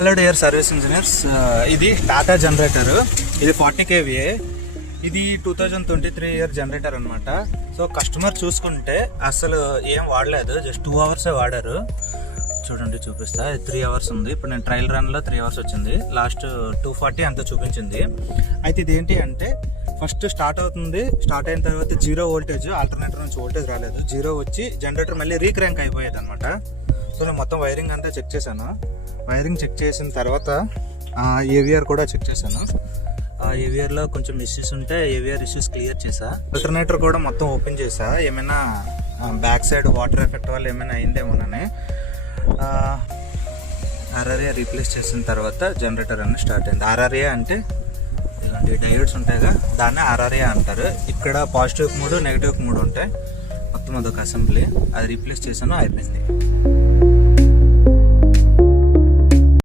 Hello dear service engineers, ఇది Tata generator. ఇది 40 kVA. ఇది 2023 ఇయర్ జనరేటర్ అనమాట. సో కస్టమర్ చూసుకుంటే అసలు ఏం వాడలేదు, జస్ట్ 2 hours వాడారు. చూడండి చూపిస్తా. 3 hours ఉంది. ఇప్పుడు నేను ట్రయల్ రన్లో 3 hours వచ్చింది. లాస్ట్ 240 అంతా చూపించింది. అయితే ఇది ఏంటి అంటే ఫస్ట్ స్టార్ట్ అవుతుంది. స్టార్ట్ అయిన తర్వాత 0 voltage, ఆల్టర్నేటర్ నుంచి వోల్టేజ్ రాలేదు. 0 వచ్చి జనరేటర్ మళ్ళీ రీక్రాంక్ అయిపోయేది అనమాట. సో నేను మొత్తం వైరింగ్ అంతా చెక్ చేశాను. వైరింగ్ చెక్ చేసిన తర్వాత ఏవిఆర్ కూడా చెక్ చేశాను. ఏవిఆర్లో కొంచెం ఇష్యూస్ ఉంటే ఏవిఆర్ ఇష్యూస్ క్లియర్ చేసా. ఆల్టర్నేటర్ కూడా మొత్తం ఓపెన్ చేసా. ఏమైనా బ్యాక్ సైడ్ వాటర్ ఎఫెక్ట్ వల్ల ఏమైనా అయిందేమోనని. ఆర్ఆర్ఏ రీప్లేస్ చేసిన తర్వాత జనరేటర్ అనేది స్టార్ట్ అయింది. ఆర్ఆర్ఏ అంటే ఇలాంటి డయోడ్స్ ఉంటాయిగా, దాన్ని ఆర్ఆర్ఏ అంటారు. ఇక్కడ పాజిటివ్ 3, నెగిటివ్ 3 ఉంటాయి. మొత్తం అదొక అసెంబ్లీ. అది రీప్లేస్ చేశాను, అయిపోయింది.